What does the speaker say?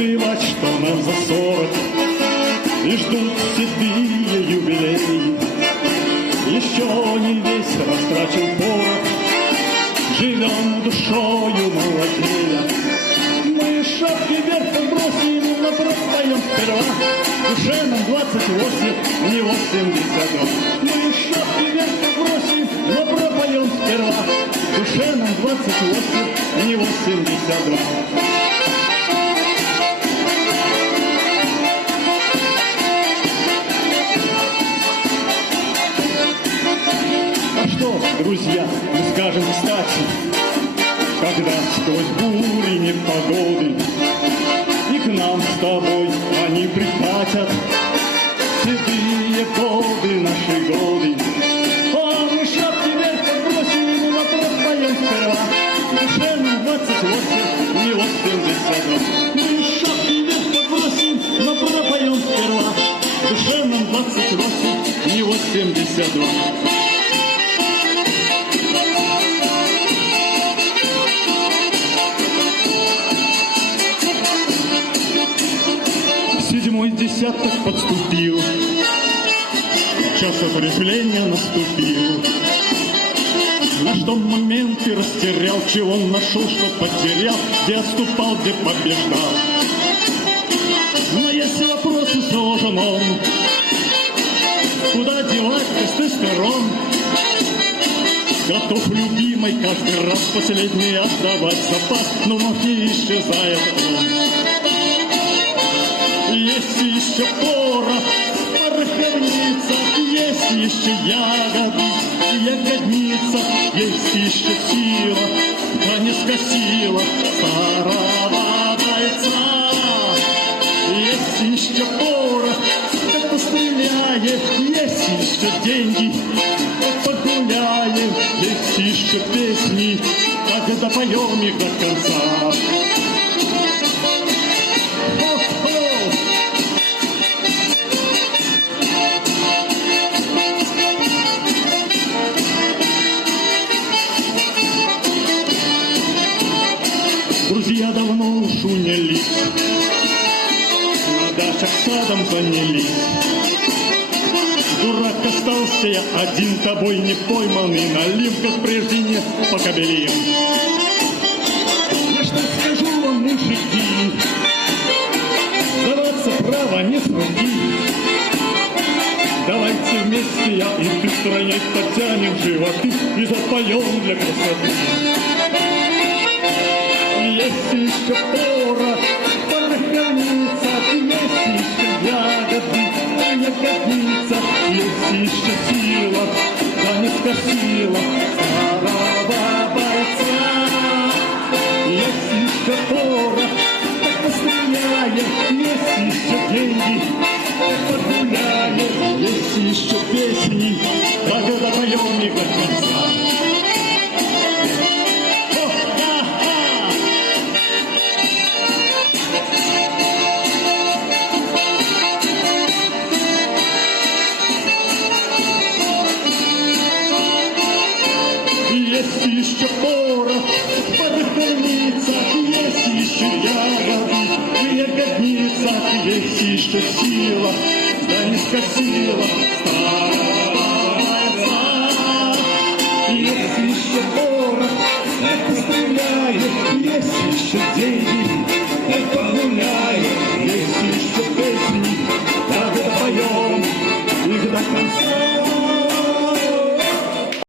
плевать, что нам за 40, и ждут седые юбилеи. Еще не весь растрачен порох, живем душою молодея. Мы шапки вверх бросим, напрот поем сперва. Душе нам 28, не 82. Мы шапки вверх бросим, напрот поем сперва. Душе нам 28, не 82. Друзья, мы скажем кстати, когда сквозь бури непогоды и к нам с тобой они прикатят седые годы, наши годы. А мы шапки вверх подбросим, напрот поем сперва. Душе нам 28, не 82. Мы шапки вверх подбросим, напрот поем сперва. Душе нам 28, не 82. Седьмой десяток подступил, час отрезвления наступил. На том моменте растерял, чего он нашел, что потерял, где отступал, где побеждал. Но есть вопросы сложен он, куда девать тестостерон? Готов любимой каждый раз последний отдавать запас, но вновь не исчезает он. Есть еще порох, пороховница, есть еще ягоды, ягодница, есть еще сила, да не скосила старого бойца. Есть еще порох, да постреляет, есть еще деньги, да погуляем, есть еще песни, тогда поем их до конца. Друзья давно уж унялись, на дачах садом занялись. Дурак остался я один, тобой не пойманный, налив, как прежде не по кабелям. Я что скажу вам, мужики, сдаваться право не с руки. Давайте вместе я и ты стройней подтянем животы и запоем для красоты. Есть еще порох, пороховница, есть еще ягоды, ягодница, есть еще сила, да не скосила старого бойца. Есть еще порох, так постреляем, есть еще деньги, погуляем, есть еще песни, тогда поем их до конца. Есть еще порох, пороховница, есть еще ягоды, ягодница, есть еще сила, да не скосила старого бойца. Есть еще порох, так постреляет, есть еще деньги,